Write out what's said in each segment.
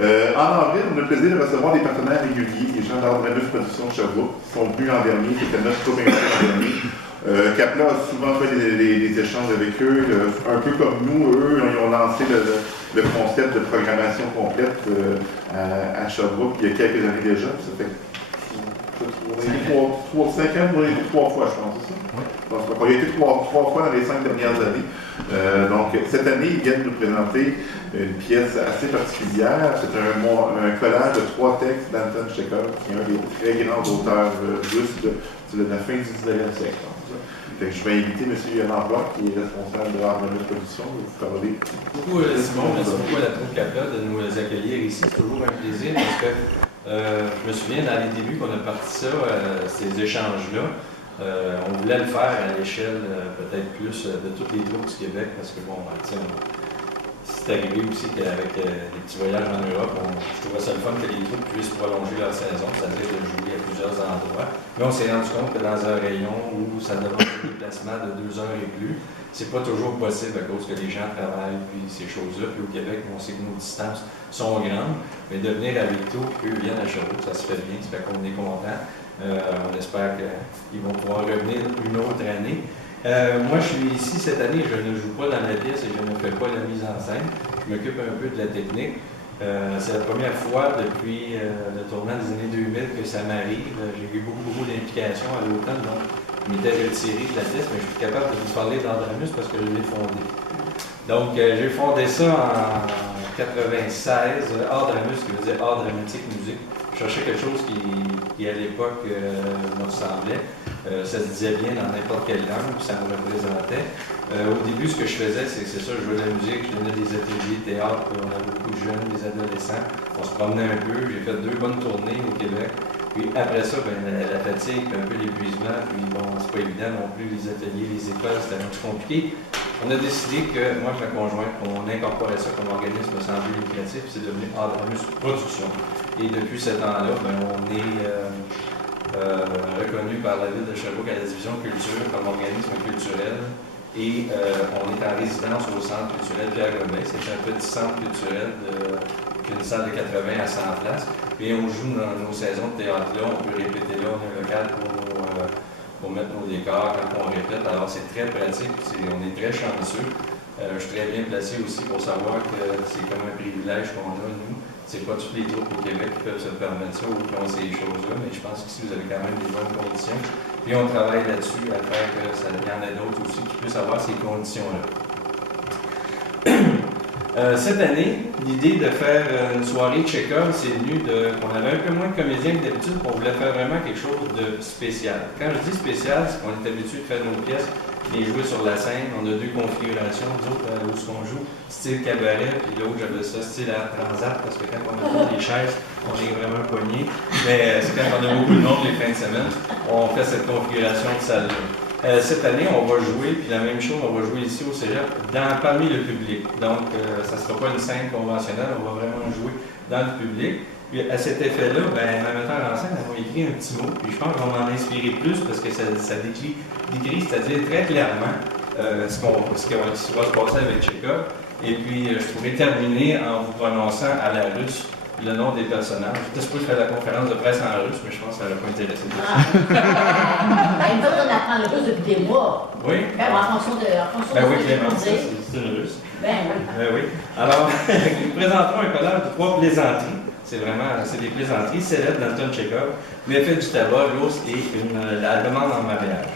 En avril, on a le plaisir de recevoir des partenaires réguliers, des gens d'Ardremus Productions de Sherbrooke, qui sont venus l'an dernier, c'était notre groupe invité l'an dernier. Capla a souvent fait des échanges avec eux, un peu comme nous, eux, ils ont lancé le concept de programmation complète à Sherbrooke il y a quelques années déjà. Ça fait 5 ans, on a été 3 fois, je pense, c'est ça? Oui. Donc, on a été 3 fois dans les 5 dernières années. Donc, cette année, ils viennent nous présenter une pièce assez particulière. C'est un collage de 3 textes d'Anton Chekhov, qui est un des très grands auteurs russes de la fin du 19e siècle. Fait que je vais inviter M. Yann Bloch, qui est responsable de l'Ardremus Production, de vous parler. Beaucoup, Simon, merci beaucoup à la troupe Capla de nous accueillir ici. C'est toujours un plaisir parce que je me souviens dans les débuts qu'on a parti ça, ces échanges-là. On voulait le faire à l'échelle peut-être plus de toutes les troupes du Québec parce que bon, c'est arrivé aussi qu'avec les petits voyages en Europe, je trouvais ça le fun que les troupes puissent prolonger leur saison, c'est-à-dire de jouer à plusieurs endroits. Mais on s'est rendu compte que dans un rayon où ça demande un déplacement de 2 heures et plus, c'est pas toujours possible à cause que les gens travaillent puis ces choses-là. Puis au Québec, on sait que nos distances sont grandes, mais de venir avec tout, qu'eux viennent à Sherbrooke, ça se fait bien, ça fait qu'on est content. On espère qu'ils vont pouvoir revenir une autre année. Moi, je suis ici cette année, je ne joue pas dans la pièce et je ne fais pas la mise en scène. Je m'occupe un peu de la technique. C'est la première fois depuis le tournant des années 2000 que ça m'arrive. J'ai eu beaucoup d'implications à l'automne, donc je m'étais retiré de la pièce, mais je suis capable de vous parler d'Ardremus parce que je l'ai fondé. Donc, j'ai fondé ça en 96, Ardremus, qui veut dire Art Dramatique Musique. Je cherchais quelque chose qui à l'époque, me ressemblait. Ça se disait bien dans n'importe quelle langue, puis ça me représentait. Au début, ce que je faisais, c'est ça, je jouais de la musique, je donnais des ateliers de théâtre, on avait beaucoup de jeunes, des adolescents. On se promenait un peu, j'ai fait 2 bonnes tournées au Québec. Puis après ça, ben, la fatigue, un peu l'épuisement, puis bon, c'est pas évident non plus, les ateliers, les écoles, c'était un peu compliqué. On a décidé que, moi et ma conjointe, on incorporait ça comme organisme sans but lucratif, c'est devenu Ardremus Production. Et depuis ce temps-là, ben, on est reconnu par la ville de Sherbrooke à la division culture comme organisme culturel. Et on est en résidence au centre culturel Pierre Gomet. C'est un petit centre culturel qui a une salle de 80 à 100 places. Et on joue dans nos saisons de théâtre-là. On peut répéter là, on a un local pour mettre nos décors quand on répète. Alors c'est très pratique, on est très chanceux. Je suis très bien placé aussi pour savoir que c'est comme un privilège qu'on a, nous. C'est pas toutes les troupes au Québec qui peuvent se permettre ça ou qui ont ces choses-là, mais je pense qu'ici vous avez quand même des bonnes conditions. Puis on travaille là-dessus à faire que ça y en ait d'autres aussi qui puissent avoir ces conditions-là. Cette année, l'idée de faire une soirée Chekhov, c'est venu qu'on avait un peu moins de comédiens que d'habitude, qu'on voulait faire vraiment quelque chose de spécial. Quand je dis spécial, c'est qu'on est habitué de faire nos pièces, les jouer sur la scène. On a 2 configurations, nous autres, où ce qu'on joue, style cabaret, puis l'autre, j'avais ça, style à transat, parce que quand on a toutes les chaises, on est vraiment poigné. Mais c'est quand on a beaucoup de monde les fins de semaine, on fait cette configuration de salle-là. Cette année, on va jouer, puis la même chose, on va jouer ici au Cégep, parmi le public. Donc, ça ne sera pas une scène conventionnelle, on va vraiment jouer dans le public. Puis à cet effet-là, ben, ma metteur en scène, elle m'a écrit un petit mot, puis je pense qu'on va en inspirer plus parce que ça décrit, c'est-à-dire très clairement ce qui va se passer avec Chekhov. Et puis, je pourrais terminer en vous prononçant à la russe le nom des personnages. J'étais supposé faire la conférence de presse en russe, mais je pense que ça n'aurait pas intéressé personne. Nous autres, on apprend le russe depuis des mois. Oui. Ben, en fonction de oui, Clément, c'est une russe. Ben oui. Oui. Alors, nous présenterons un collage de 3 plaisanteries. C'est des plaisanteries célèbres d'Anton Chekhov, l'effet du tabac, l'ours et la demande en mariage.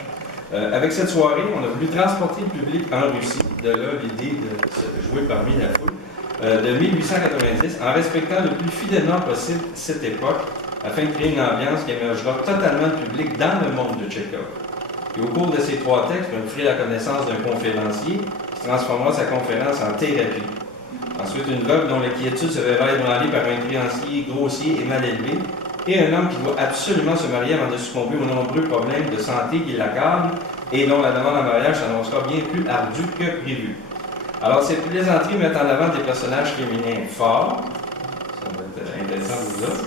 Avec cette soirée, on a voulu transporter le public en Russie, de là l'idée de jouer parmi la foule, de 1890, en respectant le plus fidèlement possible cette époque, afin de créer une ambiance qui émergera totalement le public dans le monde de Chekhov. Et au cours de ces 3 textes, on ferait la connaissance d'un conférencier qui transformera sa conférence en thérapie. Ensuite, une veuve dont l'inquiétude se verra ébranlée par un créancier grossier et mal élevé, et un homme qui doit absolument se marier avant de succomber aux nombreux problèmes de santé qui l'accablent et dont la demande en mariage s'annoncera bien plus ardue que prévu. Alors, ces plaisanteries mettent en avant des personnages féminins forts, ça va être intéressant pour vous autres,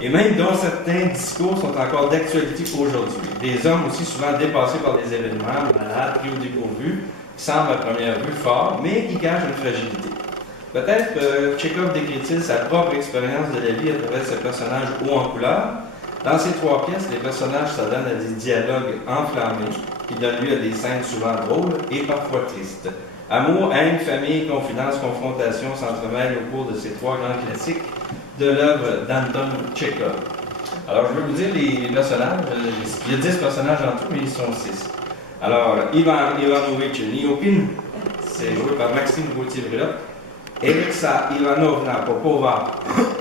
et même dont certains discours sont encore d'actualité aujourd'hui. Des hommes aussi souvent dépassés par des événements, malades, pris au dépourvu, qui semblent à première vue forts, mais qui cachent une fragilité. Peut-être Tchekhov décrit-il sa propre expérience de la vie à travers ses personnages hauts en couleur. Dans ces 3 pièces, les personnages s'adonnent à des dialogues enflammés qui donnent lieu à des scènes souvent drôles et parfois tristes. Amour, haine, famille, confidence, confrontation s'entremêlent au cours de ces 3 grands classiques de l'œuvre d'Anton Tchekhov. Alors, je vais vous dire les personnages. Il y a 10 personnages en tout, mais ils sont 6. Alors, Ivan Ivanovitch Niopin, c'est joué par Maxime Gauthier-Breloque. Elsa Ivanovna Popova,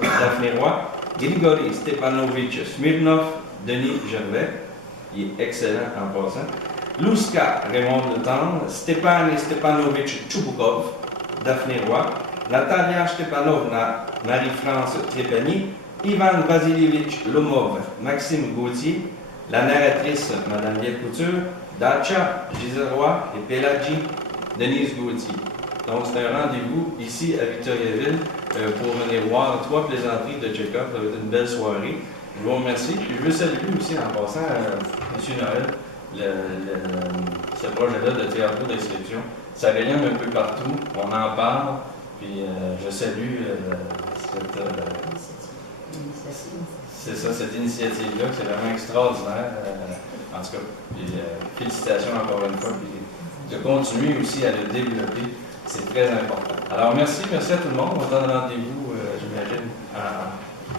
Daphné Roy. Grigory Stepanovitch Smirnov, Denis Gervais, il est excellent en passant. Louska, Raymond Le Tendre. Stepan Stepanovitch Tchoubokov, Daphné Roy. Natalia Stepanovna, Marie-France Trépanier. Ivan Vasilievitch Lomov, Maxime Gauthier. La narratrice, Madame Liette Couture. Dacha, Gisèle Roy et Péladji, Denise Gauthier. Donc, c'est un rendez-vous ici à Victoriaville pour venir voir 3 plaisanteries de Tchekhov. Ça va être une belle soirée. Je vous remercie. Puis je veux saluer aussi en passant M. Noël, ce projet-là de théâtre d'inscription. Ça rayonne un peu partout. On en parle. Puis je salue cette initiative-là. C'est vraiment extraordinaire. En tout cas, puis, félicitations encore une fois. Puis de continuer aussi à le développer. C'est très important. Alors, merci à tout le monde. On se donne rendez-vous, j'imagine,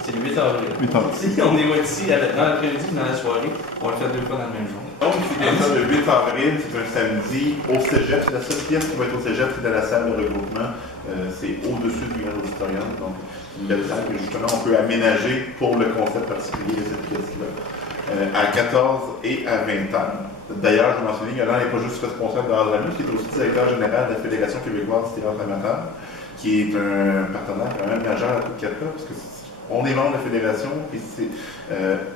c'est le 8 avril. 8 avril. Si on est ici dans l'après-midi, dans la soirée, on le fait 2 fois dans le même jour. Donc, c'est bien ça, le 8 avril, c'est un samedi au cégep. C'est la seule pièce qui va être au cégep, c'est dans la salle de regroupement. C'est au-dessus du Grand Auditorium. Donc, une belle salle que justement on peut aménager pour le concept particulier de cette pièce-là. À 14 et à 20 ans. D'ailleurs, je mentionnais, Yolande n'est pas juste responsable de Ramus, qui est aussi directeur général de la Fédération québécoise du théâtre amateur, qui est un partenaire quand même majeur à toute CAPLA, parce qu'on est membre de la Fédération, et c'est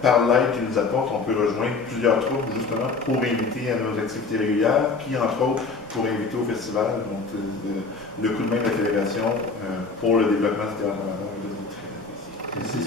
par l'aide qu'ils nous apportent, on peut rejoindre plusieurs troupes justement pour inviter à nos activités régulières, puis entre autres pour inviter au festival. Donc, le coup de main de la Fédération pour le développement du théâtre amateur est très apprécié. C'est